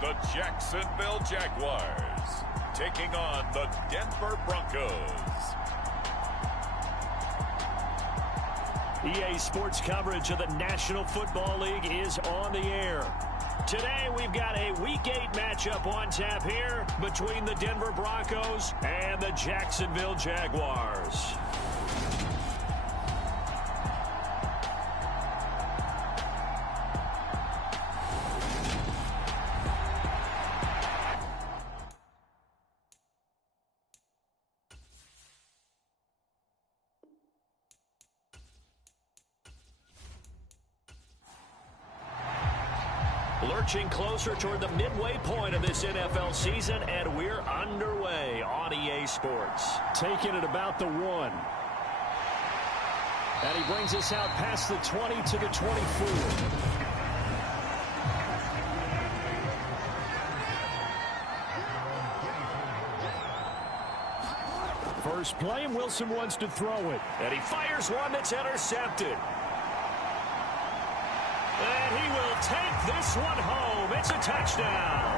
the Jacksonville Jaguars taking on the Denver Broncos. EA Sports coverage of the National Football League is on the air. Today we've got a Week 8 matchup on tap here between the Denver Broncos and the Jacksonville Jaguars. Lurching closer toward the midway point of this NFL season, and we're underway on EA Sports. Taking it about the 1. And he brings us out past the 20 to the 24. First play, and Wilson wants to throw it. And he fires one that's intercepted. And he will take this one home. It's a touchdown.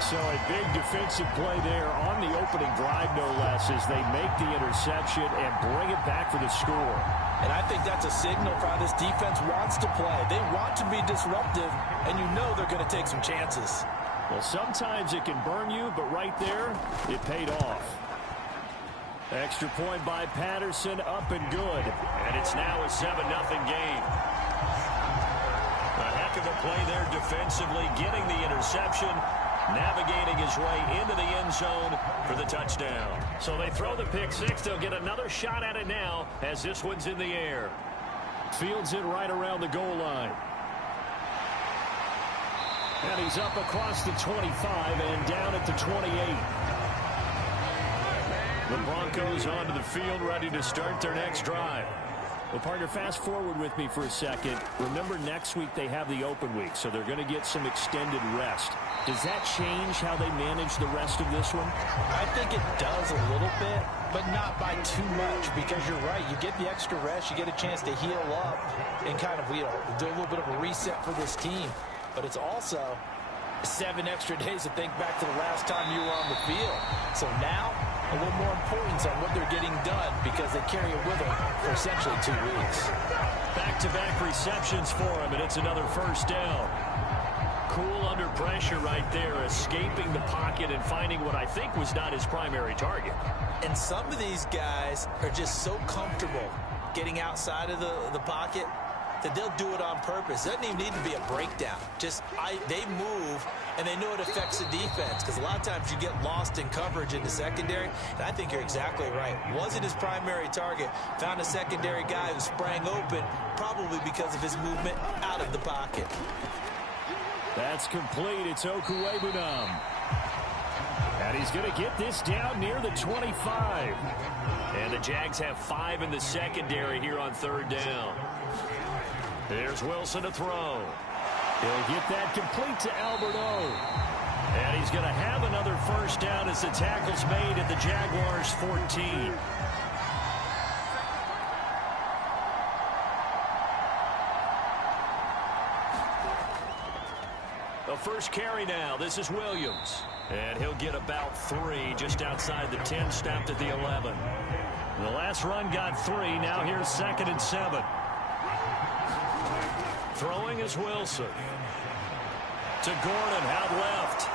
So a big defensive play there on the opening drive, no less, as they make the interception and bring it back for the score. And I think that's a signal for how this defense wants to play. They want to be disruptive, and you know they're going to take some chances. Well, sometimes it can burn you, but right there, it paid off. Extra point by Patterson, up and good. And it's now a 7-0 game. A heck of a play there defensively, getting the interception, navigating his way into the end zone for the touchdown. So they throw the pick six. They'll get another shot at it now as this one's in the air. Fields it right around the goal line. And he's up across the 25 and down at the 28. The Broncos onto the field, ready to start their next drive. Well, partner, fast forward with me for a second. Remember, next week they have the open week, so they're going to get some extended rest. Does that change how they manage the rest of this one? I think it does a little bit, but not by too much, because you're right. You get the extra rest, you get a chance to heal up and kind of, do a little bit of a reset for this team. But it's also 7 extra days to think back to the last time you were on the field. So now, a little more importance on what they're getting done because they carry it with them for essentially 2 weeks. Back-to-back receptions for him, and it's another first down. Cool under pressure right there, escaping the pocket and finding what I think was not his primary target. And some of these guys are just so comfortable getting outside of the pocket that they'll do it on purpose. It doesn't even need to be a breakdown. They move, and they know it affects the defense because a lot of times you get lost in coverage in the secondary, and I think you're exactly right. Wasn't his primary target. Found a secondary guy who sprang open, probably because of his movement out of the pocket. That's complete. It's Okuwebunam. And he's going to get this down near the 25. And the Jags have 5 in the secondary here on third down. There's Wilson to throw. He'll get that complete to Albert O. And he's going to have another first down as the tackle's made at the Jaguars' 14. The first carry now. This is Williams. And he'll get about 3 just outside the 10, stopped at the 11. The last run got 3. Now here's 2nd and 7. Throwing is Wilson. To Gordon, out left.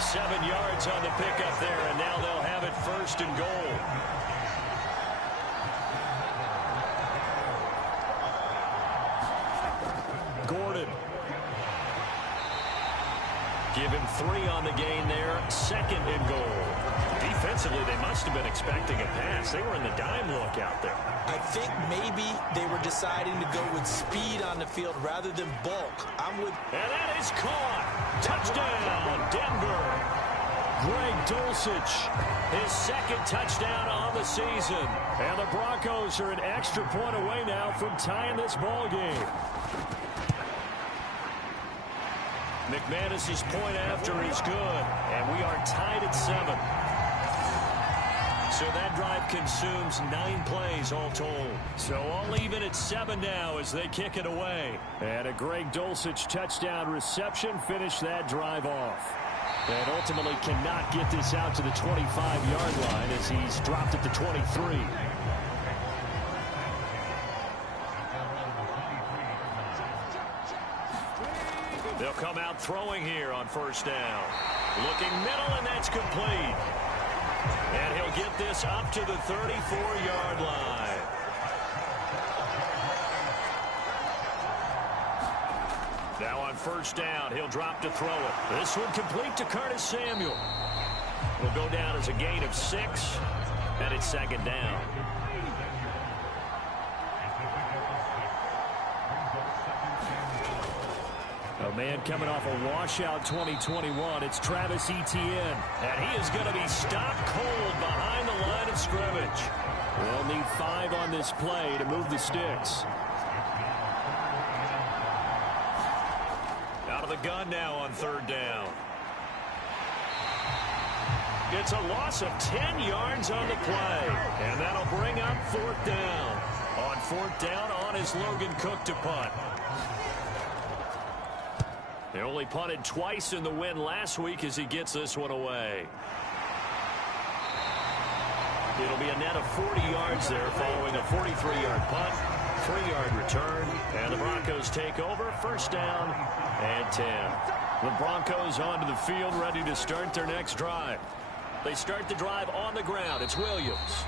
7 yards on the pickup there, and now they'll have it 1st and goal. Gordon. Give him 3 on the gain there. 2nd and goal. Defensively, they must have been expecting a pass. They were in the dime look out there. I think maybe they were deciding to go with speed on the field rather than bulk. And that is caught. Touchdown, Denver. Greg Dulcich, his 2nd touchdown on the season. And the Broncos are an extra point away now from tying this ball game. McManus's point after is good, and we are tied at 7. So that drive consumes 9 plays all told. So all even at 7 now as they kick it away. And a Greg Dulcich touchdown reception finished that drive off. And ultimately cannot get this out to the 25-yard line as he's dropped at the 23. They'll come out throwing here on first down. Looking middle, and that's complete. And he'll get this up to the 34-yard line. Now on first down, he'll drop to throw it. This one complete to Curtis Samuel. Will go down as a gain of 6, and it's second down. A man coming off a washout 2021. It's Travis Etienne. And he is going to be stopped cold behind the line of scrimmage. They'll need 5 on this play to move the sticks. Out of the gun now on third down. It's a loss of 10 yards on the play. And that'll bring up fourth down. On fourth down, on is Logan Cook to punt. They only punted twice in the win last week as he gets this one away. It'll be a net of 40 yards there following a 43-yard punt, 3-yard return, and the Broncos take over. First down and 10. The Broncos onto the field ready to start their next drive. They start the drive on the ground. It's Williams.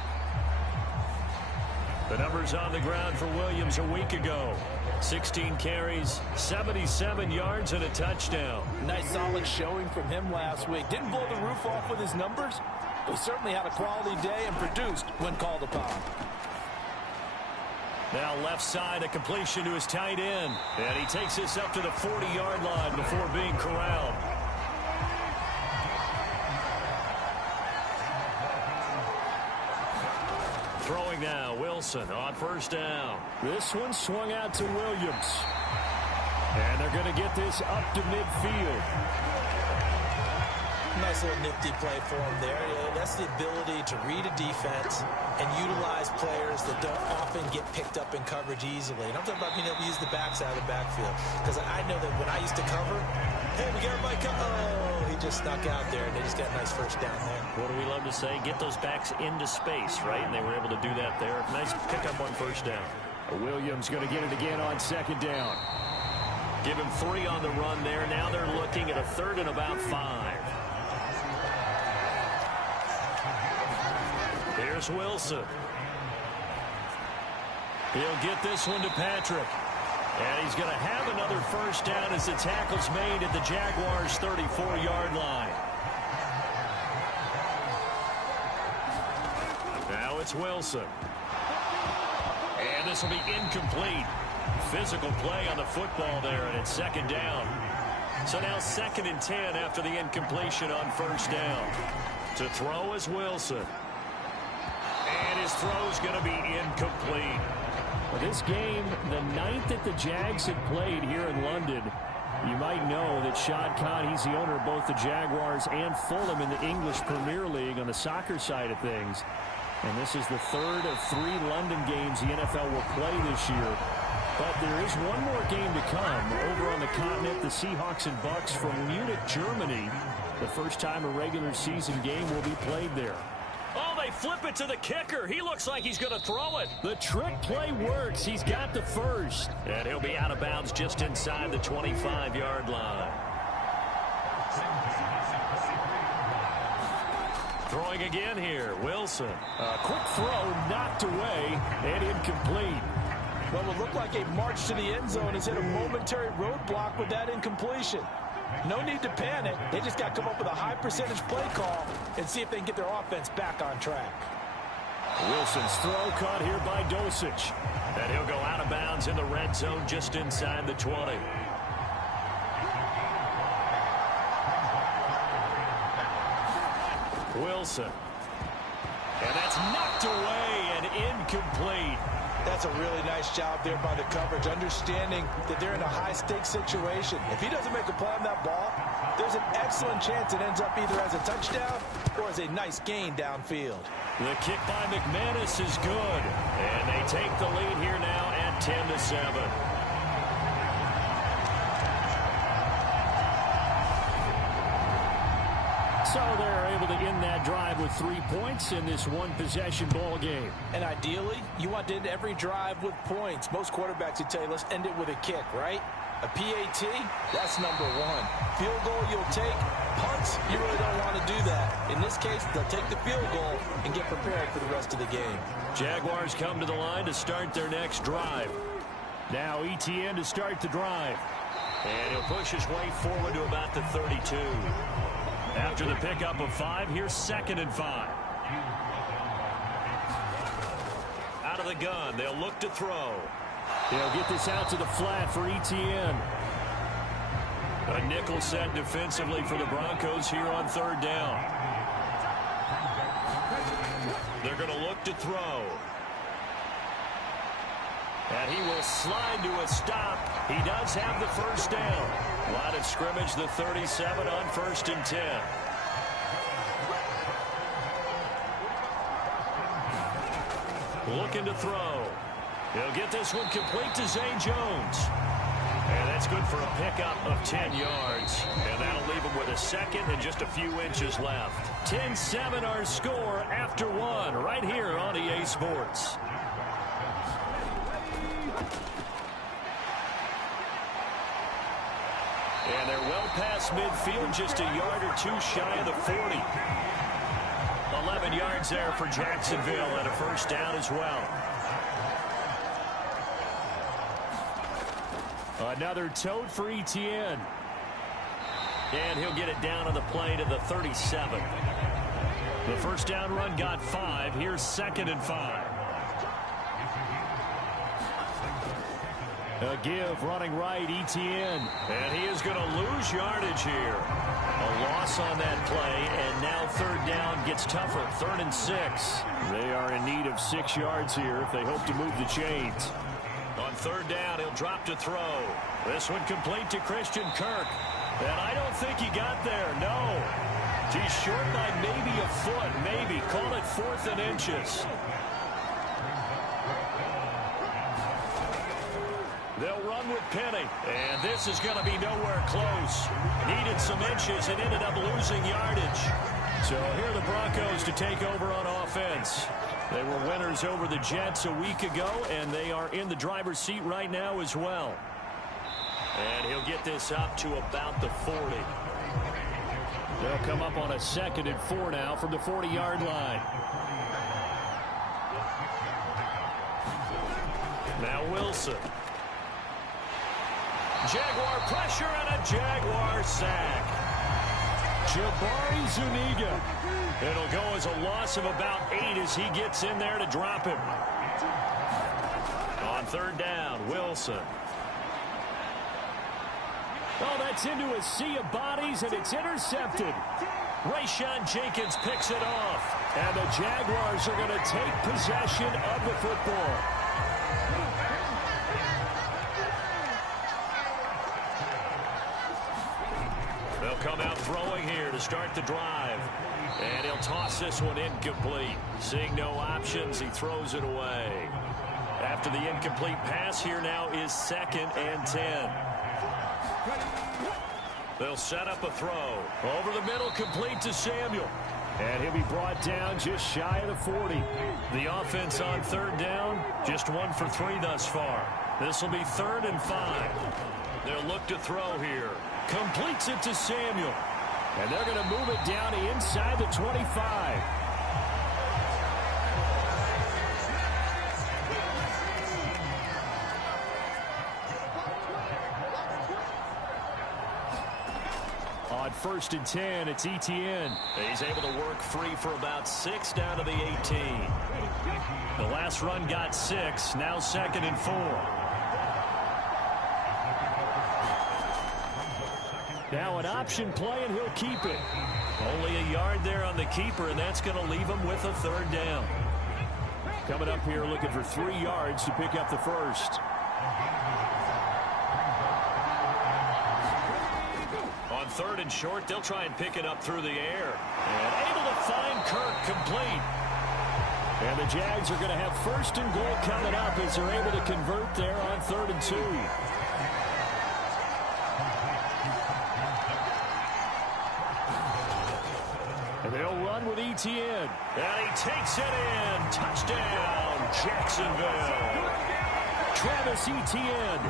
The numbers on the ground for Williams a week ago. 16 carries, 77 yards, and a touchdown. Nice solid showing from him last week. Didn't blow the roof off with his numbers, but certainly had a quality day and produced when called upon. Now left side, a completion to his tight end. And he takes this up to the 40-yard line before being corralled. Throwing now, Wilson on first down. This one swung out to Williams. And they're going to get this up to midfield. Nice little nifty play for him there. That's the ability to read a defense and utilize players that don't often get picked up in coverage easily. And I'm talking about being able to use the backs out of the backfield. Because I know that when I used to cover, hey, we got everybody come. Oh, he just snuck out there, and they just got a nice first down there. What do we love to say? Get those backs into space, right? And they were able to do that there. Nice pickup on first down. Williams going to get it again on second down. Give him 3 on the run there. Now they're looking at a third and about 5. Here's Wilson. He'll get this one to Patrick. And he's going to have another first down as the tackle's made at the Jaguars' 34-yard line. Now it's Wilson. And this will be incomplete. Physical play on the football there, and it's second down. So now second and 10 after the incompletion on first down. To throw is Wilson. And his throw's going to be incomplete. Well, this game, the 9th that the Jags had played here in London, you might know that Shad Khan, he's the owner of both the Jaguars and Fulham in the English Premier League on the soccer side of things. And this is the 3rd of 3 London games the NFL will play this year. But there is one more game to come. Over on the continent, the Seahawks and Bucks from Munich, Germany. The first time a regular season game will be played there. Oh, they flip it to the kicker. He looks like he's going to throw it. The trick play works. He's got the first. And he'll be out of bounds just inside the 25-yard line. Throwing again here, Wilson. A quick throw knocked away and incomplete. Well, it looked like a march to the end zone has hit a momentary roadblock with that incompletion. No need to panic. They just got to come up with a high percentage play call and see if they can get their offense back on track. Wilson's throw caught here by Dulcich. And he'll go out of bounds in the red zone just inside the 20. Wilson. And that's knocked away and incomplete. That's a really nice job there by the coverage, understanding that they're in a high-stakes situation. If he doesn't make a play on that ball, there's an excellent chance it ends up either as a touchdown or as a nice gain downfield. The kick by McManus is good. And they take the lead here now at 10-7. So they're able to end that drive with 3 points in this one-possession ball game. And ideally, you want to end every drive with points. Most quarterbacks would tell you, let's end it with a kick, right? A PAT, that's number one. Field goal you'll take. Punts, you really don't want to do that. In this case, they'll take the field goal and get prepared for the rest of the game. Jaguars come to the line to start their next drive. Now ETN to start the drive. And he'll push his way forward to about the 32. After the pickup of 5, here's 2nd and 5. Out of the gun, they'll look to throw. They'll get this out to the flat for ETN. A nickel set defensively for the Broncos here on 3rd down. They're going to look to throw. And he will slide to a stop. He does have the 1st down. Line of scrimmage, the 37 on 1st and 10. Looking to throw. He'll get this one complete to Zay Jones. And that's good for a pickup of 10 yards. And that'll leave him with a 2nd and just a few inches left. 10-7 our score after 1 right here on EA Sports. And they're well past midfield, just a yard or 2 shy of the 40. 11 yards there for Jacksonville and a 1st down as well. Another tote for ETN. And he'll get it down on the play to the 37. The 1st down run got 5. Here's 2nd and 5. A give running right, ETN. And he is going to lose yardage here. A loss on that play, and now 3rd down gets tougher. 3rd and 6. They are in need of 6 yards here if they hope to move the chains. On 3rd down, he'll drop to throw. This one complete to Christian Kirk. And I don't think he got there, no. He's short by maybe a foot, maybe. Call it 4th and inches. They'll run with Penny, and this is going to be nowhere close. Needed some inches and ended up losing yardage. So here are the Broncos to take over on offense. They were winners over the Jets a week ago, and they are in the driver's seat right now as well. And he'll get this up to about the 40. They'll come up on a 2nd and 4 now from the 40-yard line. Now Wilson. Jaguar pressure and a Jaguar sack. Jabari Zuniga. It'll go as a loss of about 8 as he gets in there to drop him. On 3rd down, Wilson. Oh, that's into a sea of bodies, and it's intercepted. Rayshawn Jenkins picks it off. And the Jaguars are going to take possession of the football. They'll come out throwing here to start the drive. And he'll toss this one incomplete. Seeing no options, he throws it away. After the incomplete pass, here now is 2nd and 10. They'll set up a throw. Over the middle, complete to Samuel. And he'll be brought down just shy of the 40. The offense on 3rd down, just 1 for 3 thus far. This will be 3rd and 5. They'll look to throw here. Completes it to Samuel. And they're going to move it down to inside the 25. On 1st and 10, it's ETN. He's able to work free for about 6 down to the 18. The last run got 6, now 2nd and 4. Now an option play, and he'll keep it. Only a yard there on the keeper, and that's going to leave him with a 3rd down. Coming up here looking for 3 yards to pick up the 1st. On 3rd and short, they'll try and pick it up through the air. And able to find Kirk complete. And the Jags are going to have 1st and goal coming up as they're able to convert there on 3rd and 2. And they'll run with Etienne. And he takes it in. Touchdown, Jacksonville. Travis Etienne,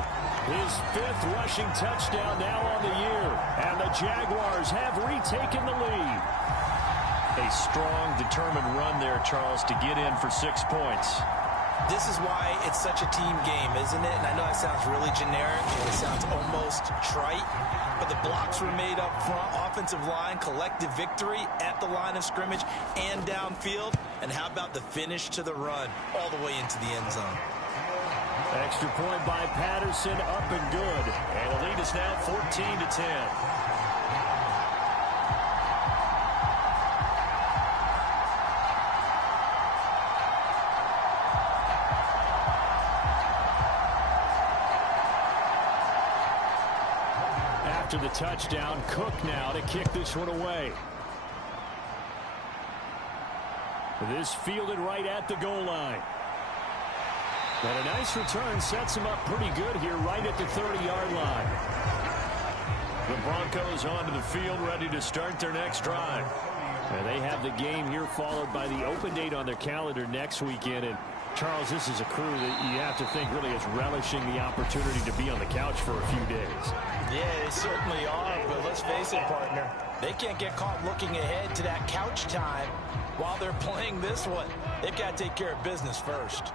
his 5th rushing touchdown now on the year. And the Jaguars have retaken the lead. A strong, determined run there, Charles, to get in for 6 points. This is why it's such a team game, isn't it? And I know that sounds really generic. It sounds almost trite. But the blocks were made up front. Offensive line, collective victory at the line of scrimmage and downfield. And how about the finish to the run all the way into the end zone? Extra point by Patterson, up and good. And the lead is now 14-10. After the touchdown, Cook now to kick this one away. This fielded right at the goal line. And a nice return sets him up pretty good here right at the 30-yard line. The Broncos onto the field ready to start their next drive. And they have the game here followed by the open date on their calendar next weekend. And Charles, this is a crew that you have to think really is relishing the opportunity to be on the couch for a few days. Yeah, they certainly are, but let's face it, partner. They can't get caught looking ahead to that couch time while they're playing this one. They've got to take care of business first.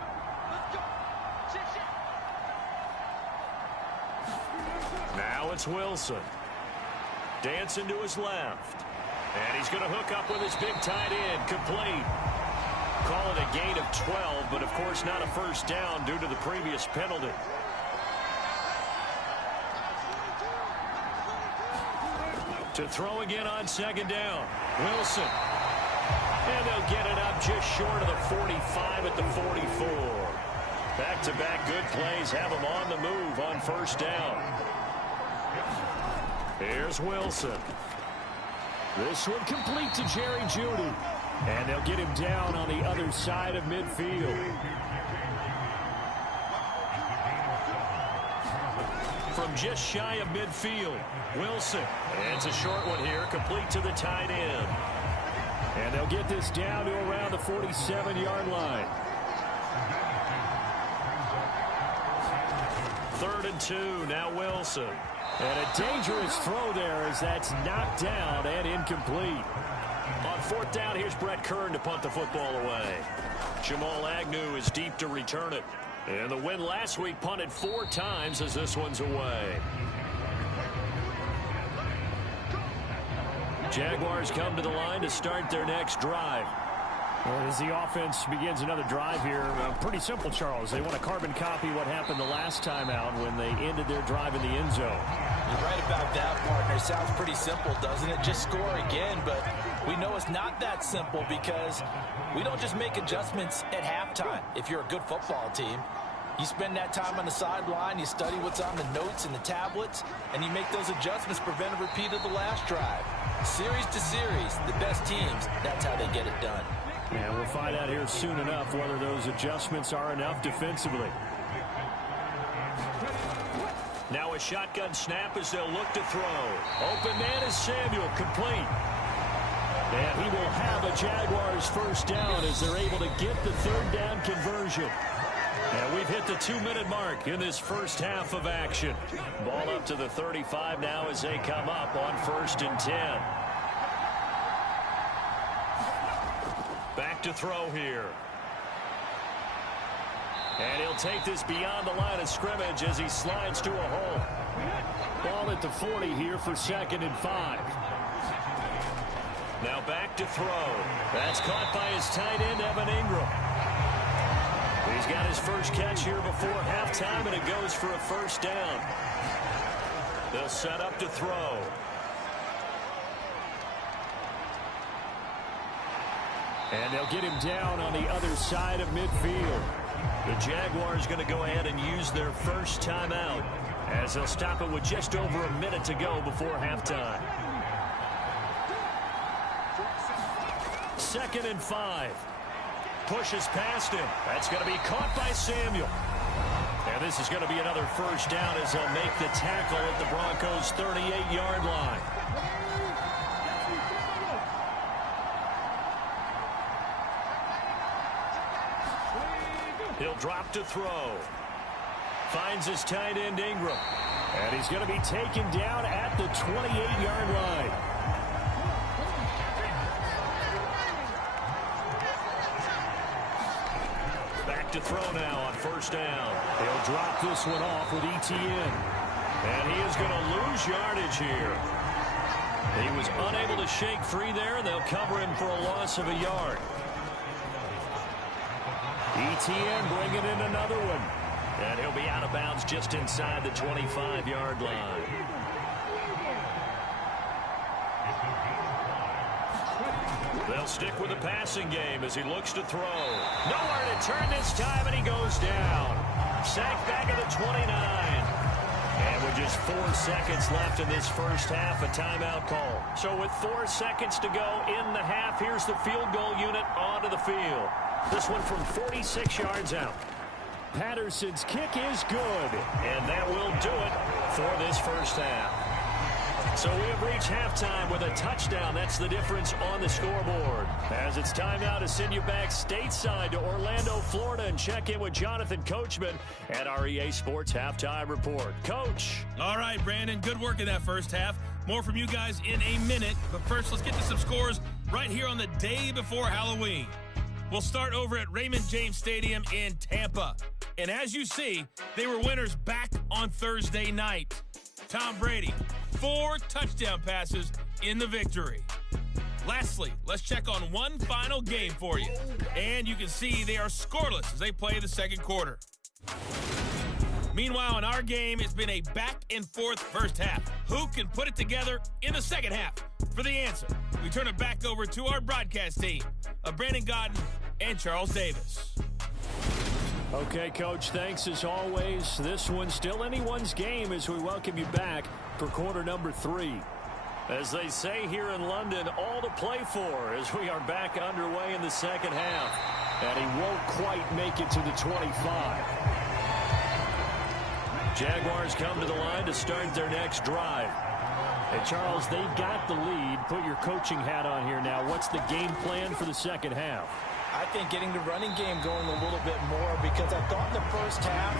Now it's Wilson. Dancing to his left. And he's going to hook up with his big tight end. Complete. Call it a gain of 12, but of course not a first down due to the previous penalty. To throw again on 2nd down. Wilson. And they'll get it up just short of the 45 at the 44. Back-to-back good plays have them on the move on 1st down. Here's Wilson. This one complete to Jerry Jeudy. And they'll get him down on the other side of midfield. From just shy of midfield, Wilson. And it's a short one here, complete to the tight end. And they'll get this down to around the 47-yard line. 3rd and 2, now Wilson. And a dangerous throw there as that's knocked down and incomplete. On 4th down, here's Brett Kern to punt the football away. Jamal Agnew is deep to return it. And the win last week punted 4 times as this one's away. Jaguars come to the line to start their next drive. Well, as the offense begins another drive here, pretty simple, Charles. They want to carbon copy what happened the last time out when they ended their drive in the end zone. You're right about that, partner. Sounds pretty simple, doesn't it? Just score again, but we know it's not that simple because we don't just make adjustments at halftime. If you're a good football team, you spend that time on the sideline, you study what's on the notes and the tablets, and you make those adjustments, prevent a repeat of the last drive. Series to series, the best teams, that's how they get it done. And we'll find out here soon enough whether those adjustments are enough defensively. Now a shotgun snap as they'll look to throw. Open man is Samuel, complete. And he will have a Jaguars 1st down as they're able to get the 3rd down conversion. And we've hit the 2-minute mark in this first half of action. Ball up to the 35 now as they come up on 1st and 10. Back to throw here. And he'll take this beyond the line of scrimmage as he slides to a hole. Ball at the 40 here for 2nd and 5. Now back to throw. That's caught by his tight end, Evan Ingram. He's got his first catch here before halftime, and it goes for a 1st down. They'll set up to throw. And they'll get him down on the other side of midfield. The Jaguars going to go ahead and use their first timeout as they'll stop it with just over a minute to go before halftime. 2nd and 5. pushes past him. That's going to be caught by Samuel. And this is going to be another first down as they'll make the tackle at the Broncos' 38-yard line. He'll drop to throw. Finds his tight end Ingram. And he's going to be taken down at the 28-yard line. Back to throw now on first down. He'll drop this one off with ETN. And he is going to lose yardage here. He was unable to shake free there, and they'll cover him for a loss of a yard. ETN bringing in another one. And he'll be out of bounds just inside the 25-yard line. They'll stick with the passing game as he looks to throw. Nowhere to turn this time, and he goes down. Sacked back at the 29. And with just 4 seconds left in this first half, a timeout call. So with 4 seconds to go in the half, here's the field goal unit onto the field. This one from 46 yards out. Patterson's kick is good, and that will do it for this first half. So we have reached halftime with a touchdown. That's the difference on the scoreboard. As it's time now to send you back stateside to Orlando, Florida, and check in with Jonathan Coachman at our EA Sports Halftime Report. Coach. All right, Brandon, good work in that first half. More from you guys in a minute. But first, let's get to some scores right here on the day before Halloween. We'll start over at Raymond James Stadium in Tampa. And as you see, they were winners back on Thursday night. Tom Brady, 4 touchdown passes in the victory. Lastly, let's check on one final game for you. And you can see they are scoreless as they play the second quarter. Meanwhile, in our game, it's been a back-and-forth first half. Who can put it together in the second half? For the answer, we turn it back over to our broadcast team of Brandon Gaudin and Charles Davis. Okay, Coach, thanks as always. This one's still anyone's game as we welcome you back for quarter number 3. As they say here in London, all to play for as we are back underway in the second half. And he won't quite make it to the 25. Jaguars come to the line to start their next drive. And, Charles, they've got the lead. Put your coaching hat on here now. What's the game plan for the second half? I think getting the running game going a little bit more, because I thought in the first half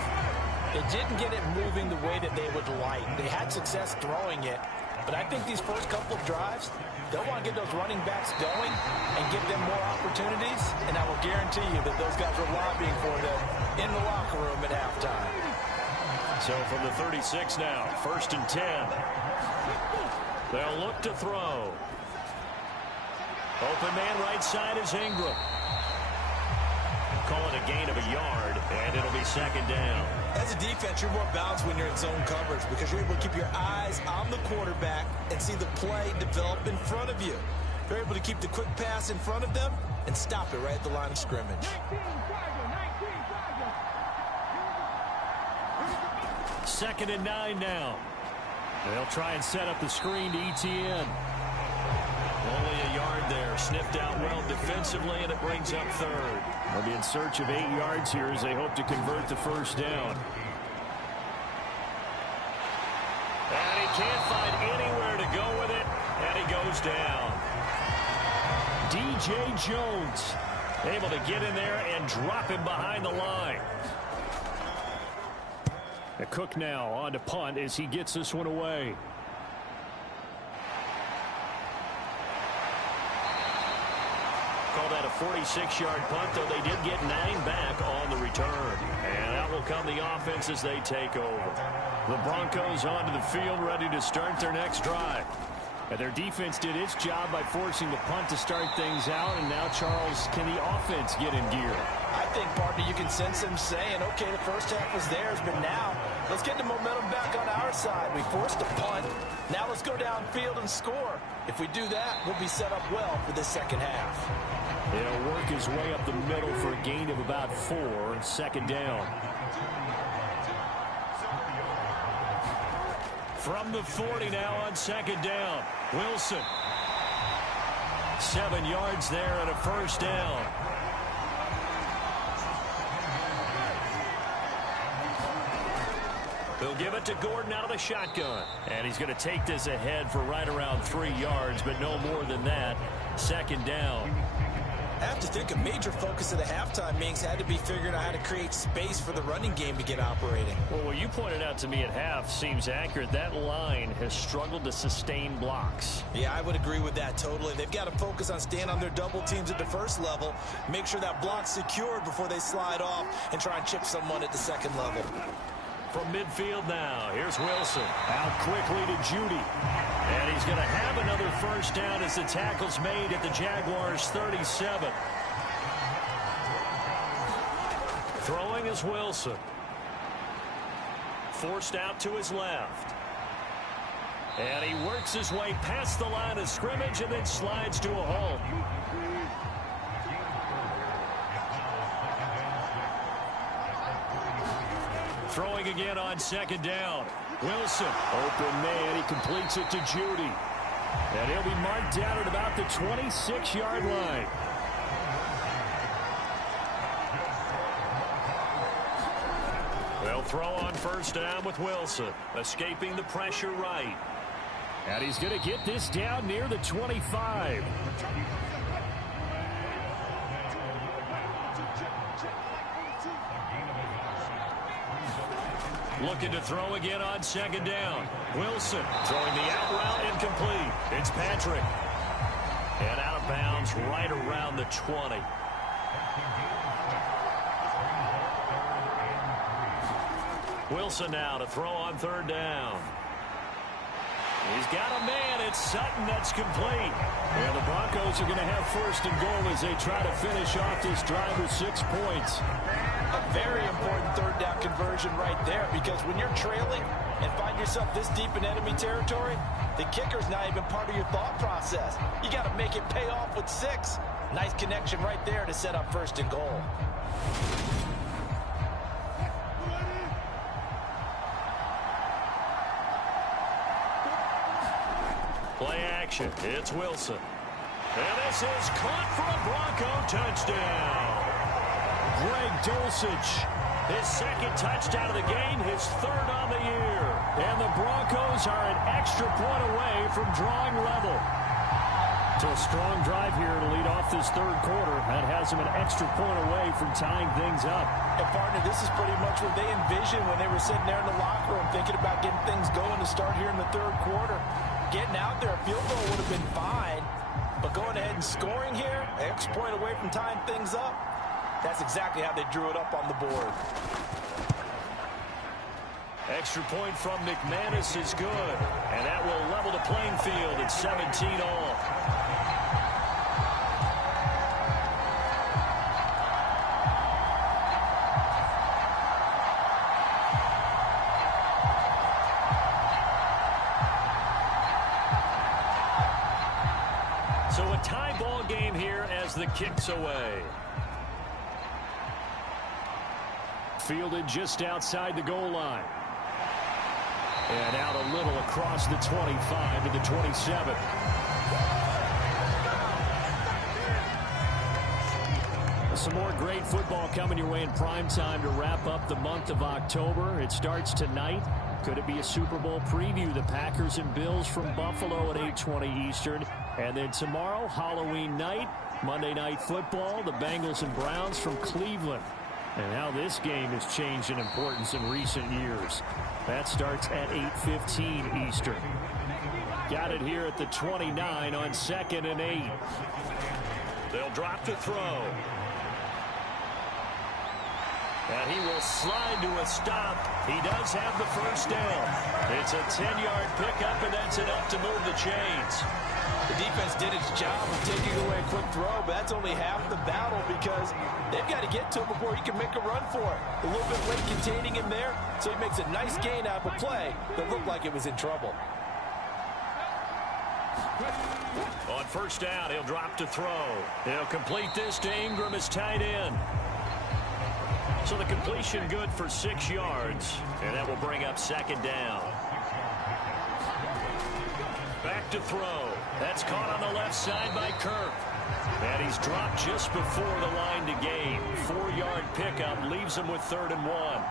they didn't get it moving the way that they would like. They had success throwing it, but I think these first couple of drives, they'll want to get those running backs going and give them more opportunities, and I will guarantee you that those guys are lobbying for them in the locker room at halftime. So from the 36 now, 1st and 10. They'll look to throw. Open man right side is Ingram. Call it a gain of a yard, and it'll be second down. As a defense, you're more balanced when you're in zone coverage because you're able to keep your eyes on the quarterback and see the play develop in front of you. You're able to keep the quick pass in front of them and stop it right at the line of scrimmage. 2nd and 9 now. They'll try and set up the screen to ETN. Only a yard there. Sniffed out well defensively, and it brings up 3rd. They'll be in search of 8 yards here as they hope to convert the first down. And he can't find anywhere to go with it, and he goes down. DJ Jones able to get in there and drop him behind the line. The Cook now on to punt as he gets this one away. Call that a 46-yard punt, though they did get 9 back on the return. And out will come the offense as they take over. The Broncos onto the field, ready to start their next drive. And their defense did its job by forcing the punt to start things out. And now, Charles, can the offense get in gear? I think, partner, you can sense them saying, okay, the first half was theirs, but now let's get the momentum back on our side. We forced a punt. Now let's go downfield and score. If we do that, we'll be set up well for the second half. He'll work his way up the middle for a gain of about 4. 2nd down. From the 40 now on 2nd down. Wilson. 7 yards there and a first down. They'll give it to Gordon out of the shotgun. And he's going to take this ahead for right around 3 yards, but no more than that. Second down. I have to think a major focus of the halftime meetings had to be figuring out how to create space for the running game to get operating. Well, what you pointed out to me at half seems accurate. That line has struggled to sustain blocks. Yeah, I would agree with that totally. They've got to focus on staying on their double teams at the first level, make sure that block's secured before they slide off and try and chip someone at the second level. From midfield now, here's Wilson. Out quickly to Judy. And he's going to have another first down as the tackle's made at the Jaguars' 37. Throwing is Wilson. Forced out to his left. And he works his way past the line of scrimmage and then slides to a hole. Throwing again on second down. Wilson, open man, he completes it to Judy. And he'll be marked down at about the 26-yard line. They'll throw on first down with Wilson, escaping the pressure right. And he's going to get this down near the 25. Looking to throw again on second down. Wilson throwing the out route incomplete. It's Patrick. And out of bounds right around the 20. Wilson now to throw on third down. He's got a man. It's Sutton. That's complete. And the Broncos are going to have first and goal as they try to finish off this drive with 6 points. A very important third down conversion right there, because when you're trailing and find yourself this deep in enemy territory, the kicker's not even part of your thought process. You got to make it pay off with 6. Nice connection right there to set up first and goal. Play action. It's Wilson. And this is caught for a Bronco touchdown. Greg Dulcich, his second touchdown of the game, his third on the year. And the Broncos are an extra point away from drawing level. So a strong drive here to lead off this third quarter. That has them an extra point away from tying things up. And partner, this is pretty much what they envisioned when they were sitting there in the locker room thinking about getting things going to start here in the third quarter. Getting out there, a field goal would have been fine. But going ahead and scoring here, extra point away from tying things up, that's exactly how they drew it up on the board. Extra point from McManus is good. And that will level the playing field at 17 all. So a tie ball game here as the kick's away. Fielded just outside the goal line. And out a little across the 25 to the 27. Some more great football coming your way in prime time to wrap up the month of October. It starts tonight. Could it be a Super Bowl preview? The Packers and Bills from Buffalo at 8:20 Eastern. And then tomorrow, Halloween night, Monday Night Football, the Bengals and Browns from Cleveland. And how this game has changed in importance in recent years. That starts at 8:15 Eastern. Got it here at the 29 on 2nd and 8. They'll drop to throw. And he will slide to a stop. He does have the first down. It's a 10-yard pickup, and that's enough to move the chains. The defense did its job of taking away a quick throw, but that's only half the battle because they've got to get to him before he can make a run for it. A little bit late containing him there, so he makes a nice gain out of a play that looked like it was in trouble. On first down, he'll drop to throw. He'll complete this to Ingram as tight end. So the completion good for 6 yards, and that will bring up second down. Back to throw. That's caught on the left side by Kirk. And he's dropped just before the line to gain. 4-yard pickup leaves him with 3rd and 1.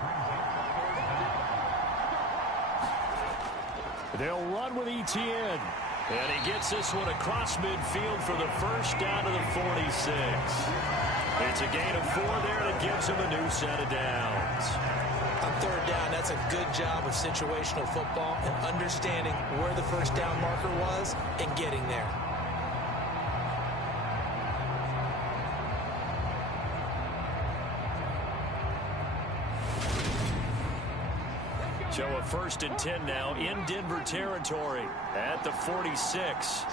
They'll run with Etienne. And he gets this one across midfield for the first down to the 46. It's a gain of 4 there that gives him a new set of downs. On third down, that's a good job of situational football and understanding where the first down marker was and getting there. So a 1st and 10 now in Denver territory at the 46.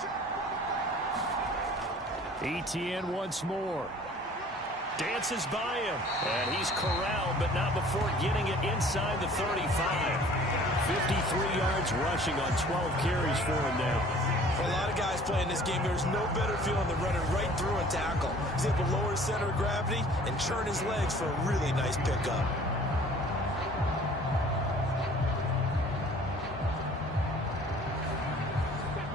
Etienne once more. Dances by him. And he's corralled, but not before getting it inside the 35. 53 yards rushing on 12 carries for him now. For a lot of guys playing this game, there's no better feeling than running right through a tackle. He's able to lower his center of gravity and churn his legs for a really nice pickup.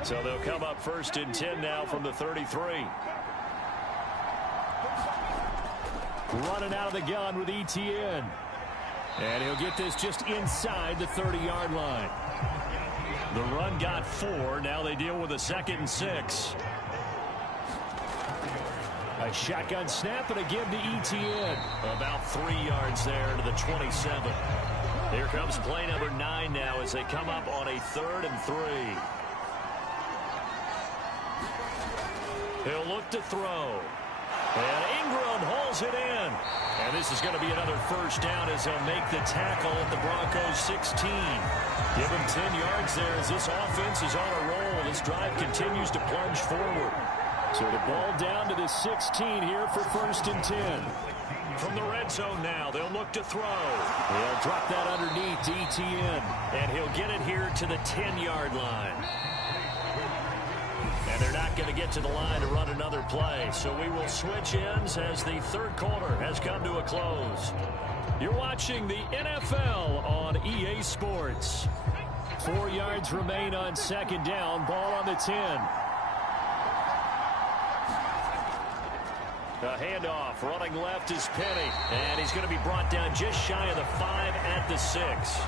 So they'll come up 1st and 10 now from the 33. Running out of the gun with Etienne. And he'll get this just inside the 30-yard line. The run got 4. Now they deal with a 2nd and 6. A shotgun snap and a give to Etienne. About 3 yards there to the 27. Here comes play number 9 now as they come up on a 3rd and 3. He'll look to throw. And Ingram hauls it in. And this is going to be another first down as they'll make the tackle at the Broncos 16. Give him 10 yards there as this offense is on a roll. This drive continues to plunge forward. So the ball down to the 16 here for 1st and 10. From the red zone now, they'll look to throw. They'll drop that underneath to Etienne. And he'll get it here to the 10-yard line. And they're not going to get to the line to run another play. So we will switch ends as the 3rd quarter has come to a close. You're watching the NFL on EA Sports. 4 yards remain on 2nd down. Ball on the 10. A handoff. Running left is Penny. And he's going to be brought down just shy of the 5 at the 6.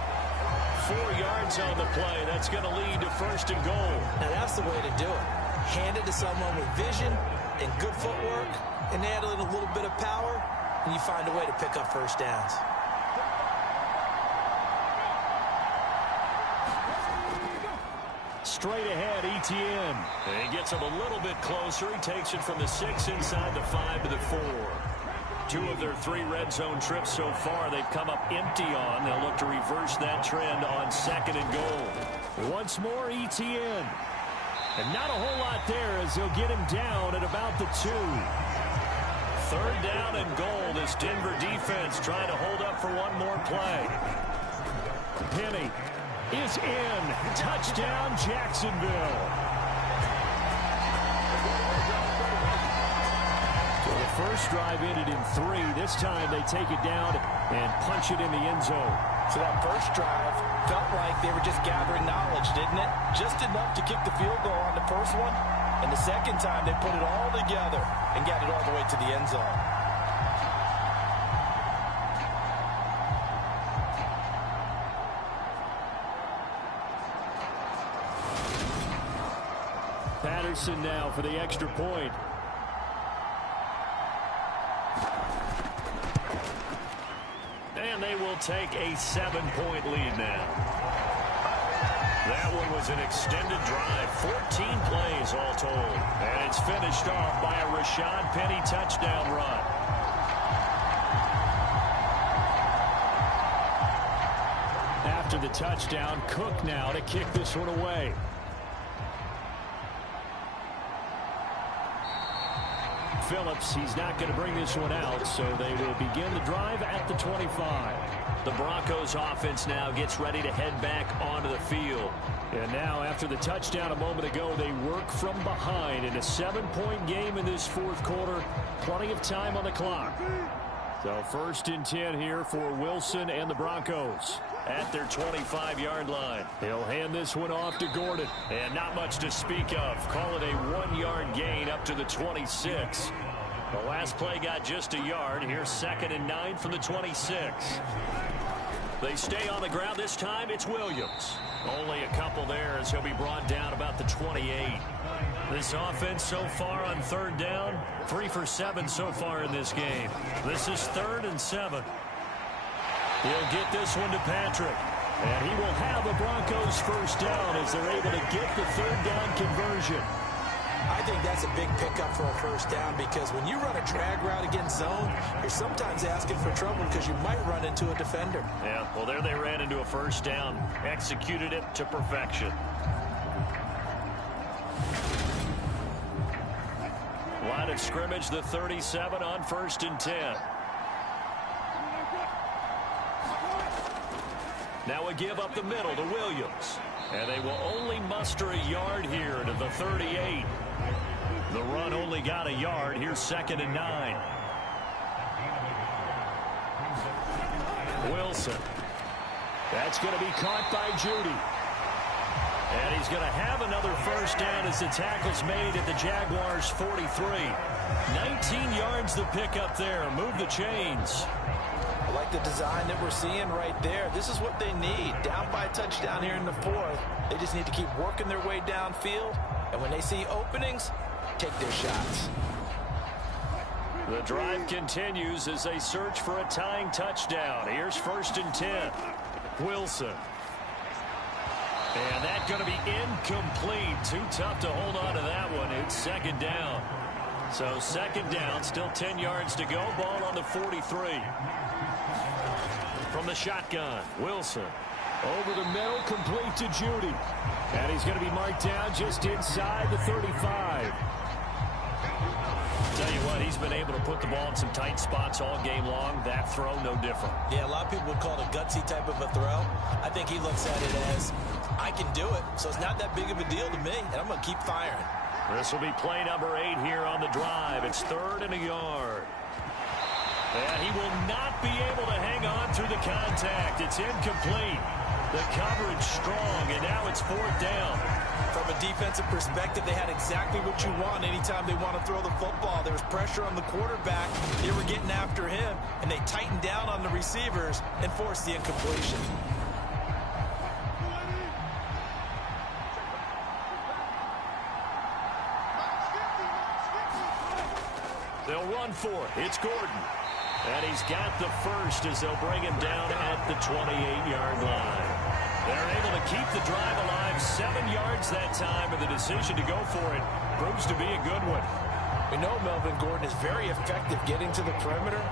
4 yards on the play. That's going to lead to 1st and goal. Now that's the way to do it. Hand it to someone with vision and good footwork and add in a little bit of power, and you find a way to pick up first downs. Straight ahead, Etienne. And he gets him a little bit closer. He takes it from the 6 inside the 5 to the 4. 2 of their 3 red zone trips so far they've come up empty on. They'll look to reverse that trend on 2nd and goal. Once more, Etienne. And not a whole lot there as they'll get him down at about the 2. 3rd down and goal. This Denver defense trying to hold up for one more play. Penny is in. Touchdown, Jacksonville. So the first drive ended in 3. This time they take it down and punch it in the end zone. So that first drive felt like they were just gathering knowledge, didn't it? Just enough to kick the field goal on the first one. And the second time they put it all together and got it all the way to the end zone. Patterson now for the extra point. And they will take a 7-point lead now. That one was an extended drive. 14 plays all told. And it's finished off by a Rashad Penny touchdown run. After the touchdown, Cook now to kick this one away. Phillips, he's not going to bring this one out, so they will begin the drive at the 25. The Broncos offense now gets ready to head back onto the field. And now after the touchdown a moment ago, they work from behind in a 7-point game in this 4th quarter. Plenty of time on the clock. So 1st and 10 here for Wilson and the Broncos at their 25-yard line. He'll hand this one off to Gordon. And not much to speak of. Call it a 1-yard gain up to the 26. The last play got just a yard. Here's 2nd and 9 from the 26. They stay on the ground. This time it's Williams. Only a couple there as he'll be brought down about the 28. This offense so far on third down, 3 for 7 so far in this game. This is 3rd and 7. He'll get this one to Patrick. And he will have the Broncos first down as they're able to get the third down conversion. I think that's a big pickup for a first down because when you run a drag route against zone, you're sometimes asking for trouble because you might run into a defender. Yeah, well, there they ran into a first down. Executed it to perfection. Line of scrimmage, the 37 on 1st and 10. Now a give up the middle to Williams. And they will only muster a yard here to the 38. The run only got a yard. Here's 2nd and 9. Wilson. That's going to be caught by Judy. And he's going to have another first down as the tackle's made at the Jaguars' 43. 19 yards to pick up there. Move the chains. I like the design that we're seeing right there. This is what they need. Down by a touchdown here in the 4th. They just need to keep working their way downfield. And when they see openings, take their shots. The drive continues as they search for a tying touchdown. Here's 1st and 10. Wilson. And that's going to be incomplete. Too tough to hold on to that one. It's 2nd down. So 2nd down, still 10 yards to go. Ball on the 43. From the shotgun, Wilson. Over the middle, complete to Judy. And he's going to be marked down just inside the 35. Tell you what, he's been able to put the ball in some tight spots all game long. That throw, no different. Yeah, a lot of people would call it a gutsy type of a throw. I think he looks at it as, I can do it, so it's not that big of a deal to me, and I'm going to keep firing. This will be play number 8 here on the drive. It's 3rd and a yard. And he will not be able to hang on through the contact. It's incomplete. The coverage strong, and now it's 4th down. From a defensive perspective, they had exactly what you want anytime they want to throw the football. There was pressure on the quarterback. They were getting after him, and they tightened down on the receivers and forced the incompletion. They'll run for it. It's Gordon. And he's got the first as they'll bring him down at the 28-yard line. They're able to keep the drive alive, 7 yards that time, and the decision to go for it proves to be a good one. We know Melvin Gordon is very effective getting to the perimeter,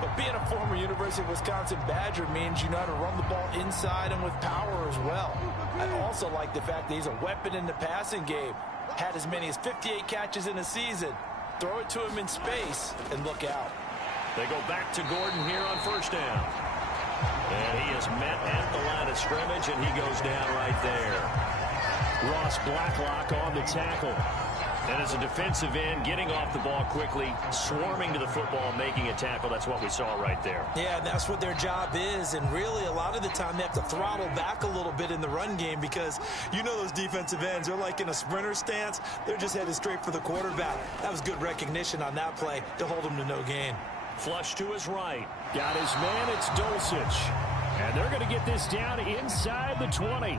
but being a former University of Wisconsin Badger means you know how to run the ball inside and with power as well. I also like the fact that he's a weapon in the passing game. Had as many as 58 catches in a season. Throw it to him in space and look out. They go back to Gordon here on 1st down. And he is met at the line of scrimmage, and he goes down right there. Ross Blacklock on the tackle. And as a defensive end, getting off the ball quickly, swarming to the football, making a tackle. That's what we saw right there. Yeah, and that's what their job is. And really, a lot of the time, they have to throttle back a little bit in the run game because you know those defensive ends, they're like in a sprinter stance. They're just headed straight for the quarterback. That was good recognition on that play to hold him to no gain. Flush to his right. Got his man, it's Dulcich. And they're going to get this down inside the 20.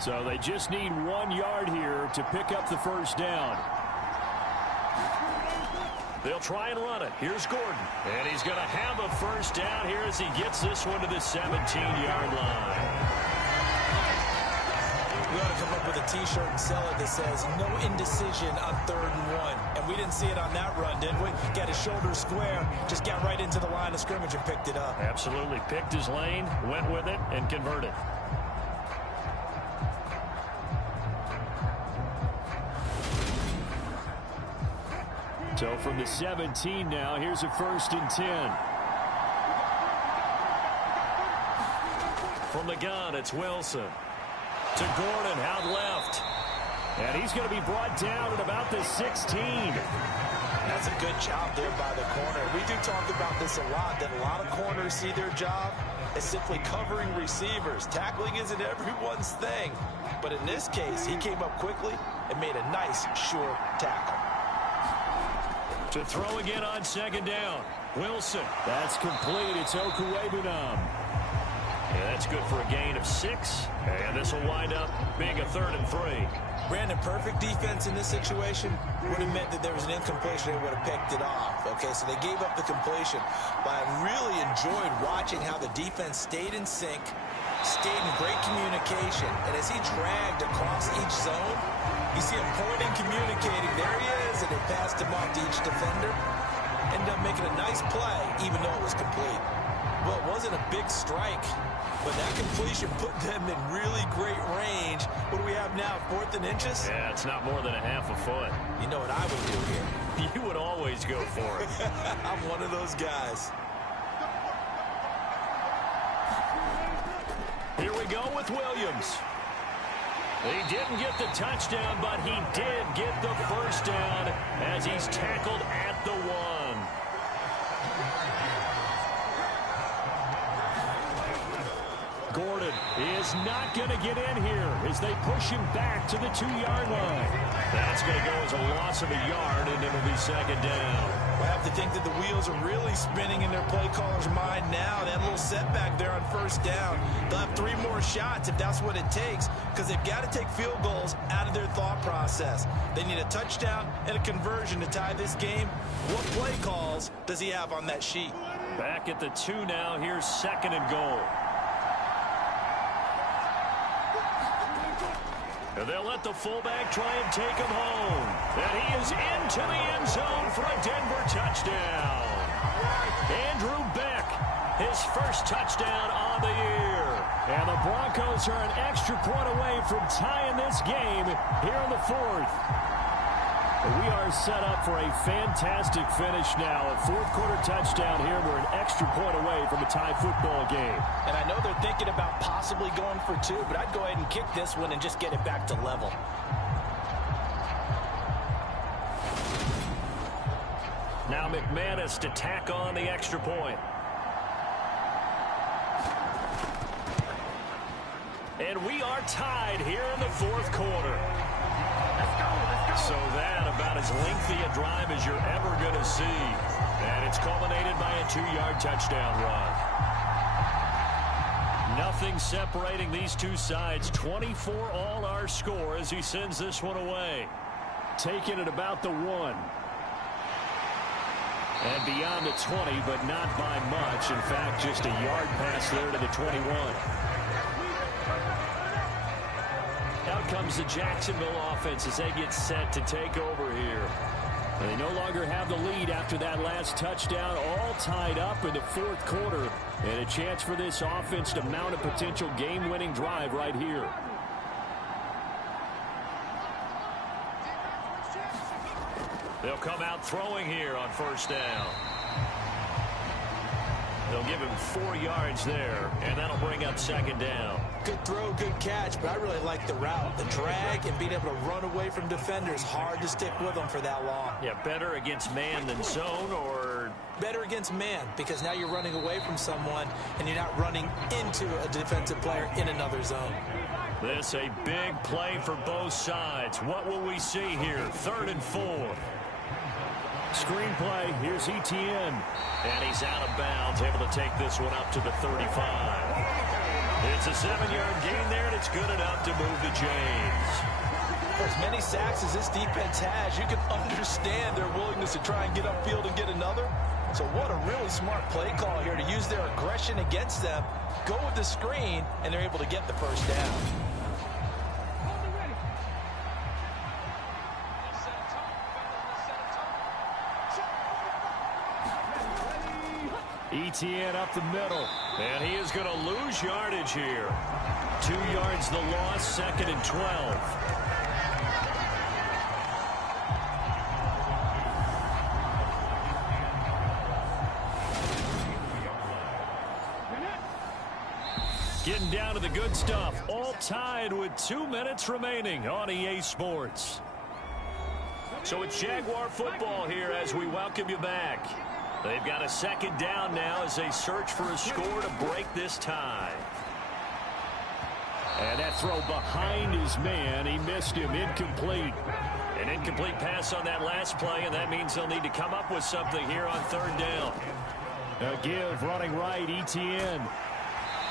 So they just need 1 yard here to pick up the first down. They'll try and run it. Here's Gordon. And he's going to have a first down here as he gets this one to the 17-yard line. We ought to come up with a T-shirt and sell it that says, no indecision on 3rd and 1. And we didn't see it on that run, did we? Got his shoulders square, just got right into the line of scrimmage and picked it up. Absolutely. Picked his lane, went with it, and converted. So from the 17 now, here's a 1st and 10. From the gun, it's Wilson. To Gordon, out left. And he's going to be brought down at about the 16. That's a good job there by the corner. We do talk about this a lot, that a lot of corners see their job as simply covering receivers. Tackling isn't everyone's thing. But in this case, he came up quickly and made a nice, sure tackle. To throw again on 2nd down. Wilson. That's complete. It's Okuwebunam. And that's good for a gain of 6. And this will wind up being a 3rd and 3. Brandon, perfect defense in this situation would have meant that there was an incompletion. They would have picked it off. Okay, so they gave up the completion. But I really enjoyed watching how the defense stayed in sync, stayed in great communication. And as he dragged across each zone, you see him pointing, communicating. There he is, and they passed him off to each defender. Ended up making a nice play, even though it was complete. Well, it wasn't a big strike, but that completion put them in really great range. What do we have now, 4th and inches? Yeah, it's not more than a half a foot. You know what I would do here? You would always go for it. I'm one of those guys. Here we go with Williams. He didn't get the touchdown, but he did get the first down as he's tackled at the 1. Gordon is not going to get in here as they push him back to the 2-yard line. That's going to go as a loss of a yard, and it'll be 2nd down. I have to think that the wheels are really spinning in their play caller's mind now. That little setback there on 1st down. They'll have 3 more shots if that's what it takes, because they've got to take field goals out of their thought process. They need a touchdown and a conversion to tie this game. What play calls does he have on that sheet? Back at the 2 now. Here's 2nd and goal. And they'll let the fullback try and take him home. And he is into the end zone for a Denver touchdown. Andrew Beck, his first touchdown on the year. And the Broncos are an extra point away from tying this game here in the 4th. We are set up for a fantastic finish now. A 4th-quarter touchdown here. We're an extra point away from a tie football game. And I know they're thinking about possibly going for 2, but I'd go ahead and kick this one and just get it back to level. Now McManus to tack on the extra point. And we are tied here in the 4th quarter. So that about as lengthy a drive as you're ever going to see. And it's culminated by a 2-yard touchdown run. Nothing separating these two sides. 24 all our score as he sends this one away. Taking it about the 1. And beyond the 20, but not by much. In fact, just a yard pass there to the 21. Out comes the Jacksonville offense as they get set to take over here. And they no longer have the lead after that last touchdown, all tied up in the 4th quarter. And a chance for this offense to mount a potential game-winning drive right here. They'll come out throwing here on 1st down. They'll give him 4 yards there, and that'll bring up 2nd down. Good throw, good catch, but I really like the route. The drag and being able to run away from defenders. Hard to stick with them for that long. Yeah, better against man than zone, or? Better against man, because now you're running away from someone, and you're not running into a defensive player in another zone. This a big play for both sides. What will we see here? 3rd and 4. Screenplay, here's Etienne. And he's out of bounds, able to take this one up to the 35. It's a 7-yard gain there, and it's good enough to move the chains. For as many sacks as this defense has, you can understand their willingness to try and get upfield and get another. So what a really smart play call here to use their aggression against them, go with the screen, and they're able to get the 1st down. Etienne up the middle, and he is going to lose yardage here. 2 yards the loss, 2nd and 12. Getting down to the good stuff, all tied with 2 minutes remaining on EA Sports. So it's Jaguar football here as we welcome you back. They've got a 2nd down now as they search for a score to break this tie. And that throw behind his man, he missed him, incomplete. An incomplete pass on that last play, and that means they'll need to come up with something here on 3rd down. A give running right, Etienne.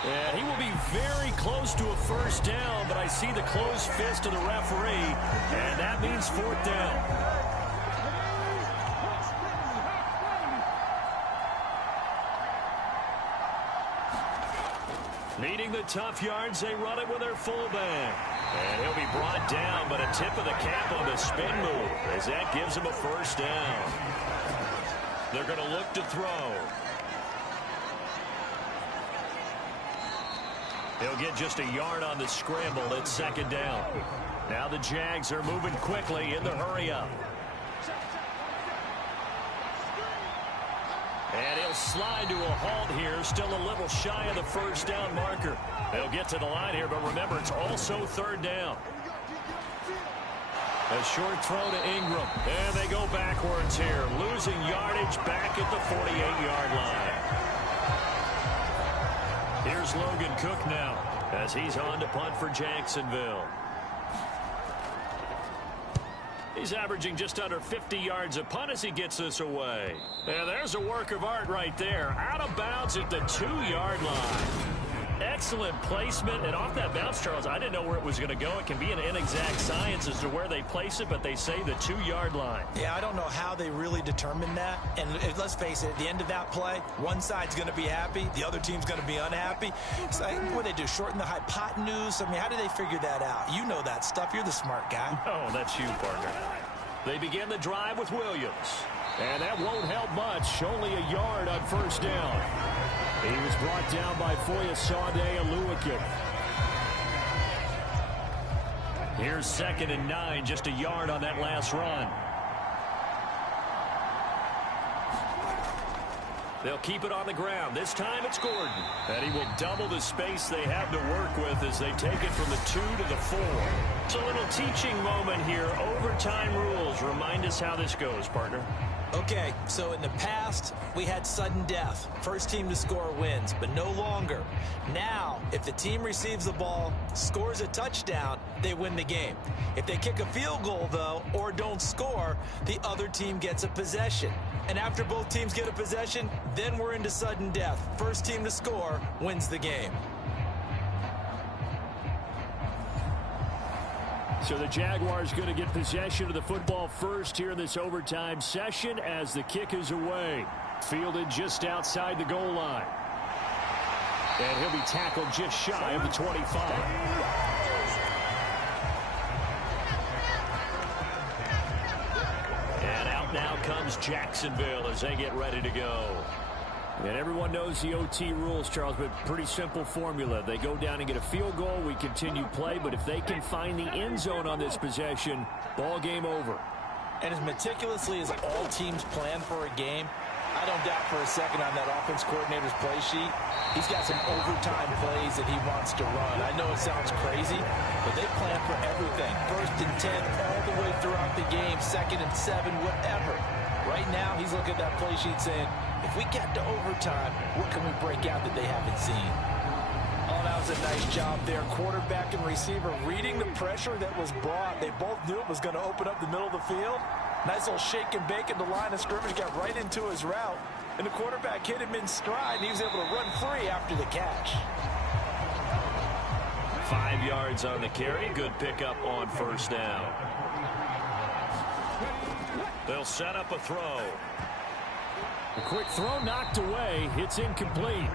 And he will be very close to a first down, but I see the closed fist of the referee, and that means fourth down. Needing the tough yards, they run it with their fullback. And he'll be brought down, but a tip of the cap on the spin move, as that gives him a first down. They're going to look to throw. He'll get just a yard on the scramble at second down. Now the Jags are moving quickly in the hurry-up. And he'll slide to a halt here, still a little shy of the first down marker. They'll get to the line here, but remember, it's also third down. A short throw to Ingram. And they go backwards here, losing yardage back at the 48-yard line. Here's Logan Cook now, as he's on to punt for Jacksonville. He's averaging just under 50 yards a punt as he gets this away. And there's a work of art right there. Out of bounds at the 2-yard line. Excellent placement. And off that bounce, Charles, I didn't know where it was going to go. It can be an inexact science as to where they place it, but they say the 2-yard line. Yeah, I don't know how they really determine that. And let's face it, at the end of that play, one side's going to be happy, the other team's going to be unhappy. It's like, what do they do, shorten the hypotenuse? I mean, how do they figure that out? You know that stuff. You're the smart guy. Oh, that's you, partner. They begin the drive with Williams. And that won't help much. Only a yard on first down. He was brought down by Foyesade Oluwakim. Here's 2nd and 9, just a yard on that last run. They'll keep it on the ground. This time it's Gordon. And he will double the space they have to work with as they take it from the 2 to the 4. It's a little teaching moment here. Overtime rules. Remind us how this goes, partner. Okay, so in the past, we had sudden death. First team to score wins, but no longer. Now, if the team receives the ball, scores a touchdown, they win the game. If they kick a field goal, though, or don't score, the other team gets a possession. And after both teams get a possession, then we're into sudden death. First team to score wins the game. So the Jaguars going to get possession of the football first here in this overtime session as the kick is away. Fielded just outside the goal line. And he'll be tackled just shy of the 25. And out now comes Jacksonville as they get ready to go. And everyone knows the OT rules, Charles, but pretty simple formula. They go down and get a field goal, we continue play, but if they can find the end zone on this possession, ball game over. And as meticulously as all teams plan for a game, I don't doubt for a second on that offense coordinator's play sheet, he's got some overtime plays that he wants to run. I know it sounds crazy, but they plan for everything. 1st and 10 all the way throughout the game, 2nd and 7, whatever. Right now, he's looking at that play sheet saying, if we get to overtime, what can we break out that they haven't seen? Oh, that was a nice job there. Quarterback and receiver reading the pressure that was brought. They both knew it was going to open up the middle of the field. Nice little shake and bake at the line of scrimmage, got right into his route. And the quarterback hit him in stride, and he was able to run free after the catch. 5 yards on the carry. Good pickup on first down. They'll set up a throw. A quick throw knocked away. It's incomplete.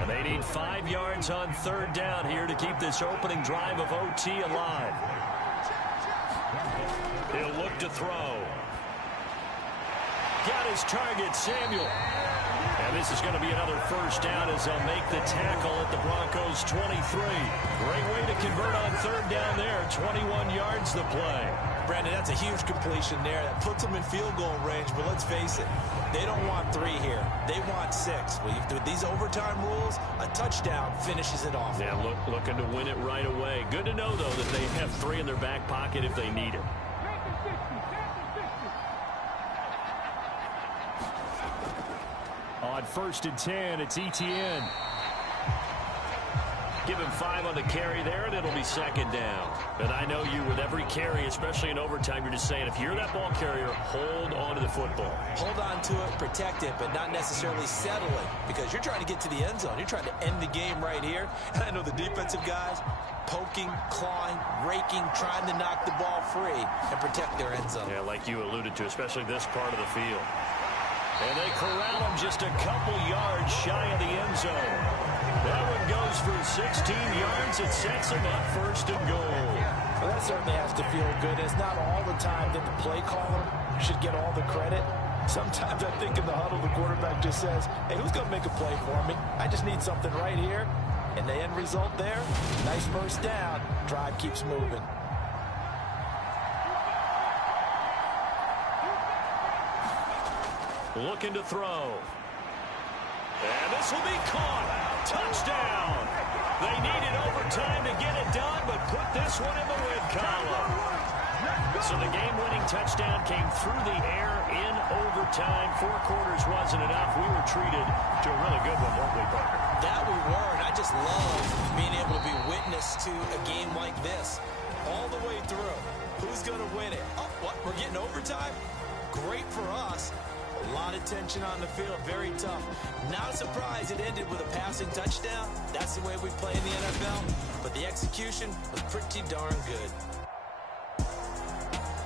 And they need 5 yards on third down here to keep this opening drive of OT alive. He'll look to throw. Got his target, Samuel. And this is going to be another first down as they'll make the tackle at the Broncos' 23. Great way to convert on third down there. 21 yards the play. Brandon, that's a huge completion there. That puts them in field goal range, but let's face it, they don't want 3 here. They want 6. With these overtime rules, a touchdown finishes it off. Yeah, looking to win it right away. Good to know, though, that they have 3 in their back pocket if they need it. On 1st and 10, it's Etienne. Give him 5 on the carry there, and it'll be second down. And I know you, with every carry, especially in overtime, you're just saying, if you're that ball carrier, hold on to the football. Hold on to it, protect it, but not necessarily settle it, because you're trying to get to the end zone. You're trying to end the game right here. And I know the defensive guys poking, clawing, raking, trying to knock the ball free and protect their end zone. Yeah, like you alluded to, especially this part of the field. And they corral him just a couple yards shy of the end zone. That one goes for 16 yards. It sets him up first and goal. Well, that certainly has to feel good. It's not all the time that the play caller should get all the credit. Sometimes I think in the huddle, the quarterback just says, hey, who's going to make a play for me? I just need something right here. And the end result there, nice first down. Drive keeps moving. Looking to throw. And this will be caught. Touchdown. They needed overtime to get it done, but put this one in the win column. So the game-winning touchdown came through the air in overtime. 4 quarters wasn't enough. We were treated to a really good one, weren't we, Parker? That we were, and I just love being able to be witness to a game like this all the way through. Who's going to win it? Oh, what? We're getting overtime? Great for us. A lot of tension on the field, very tough. Not a surprise it ended with a passing touchdown. That's the way we play in the NFL. But the execution was pretty darn good.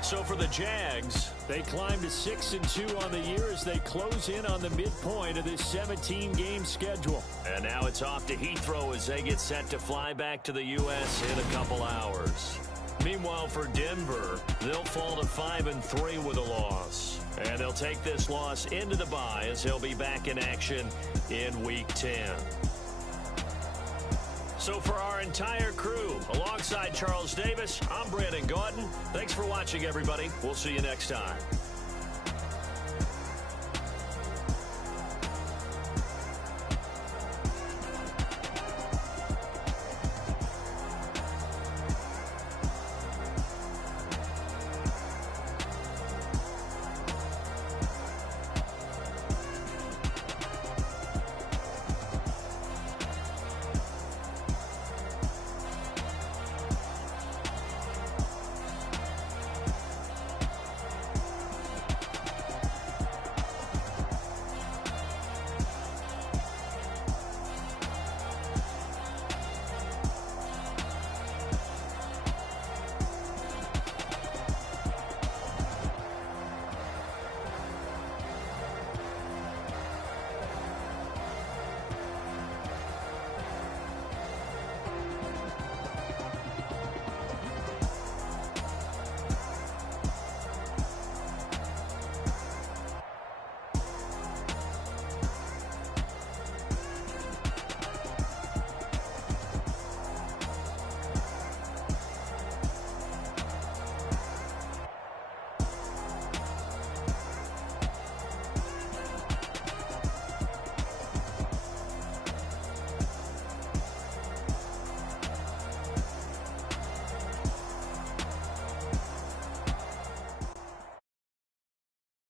So for the Jags, they climb to 6-2 on the year as they close in on the midpoint of this 17-game schedule. And now it's off to Heathrow as they get set to fly back to the U.S. in a couple hours. Meanwhile, for Denver, they'll fall to 5-3 with a loss. And they'll take this loss into the bye as they'll be back in action in Week 10. So for our entire crew, alongside Charles Davis, I'm Brandon Gaudin. Thanks for watching, everybody. We'll see you next time.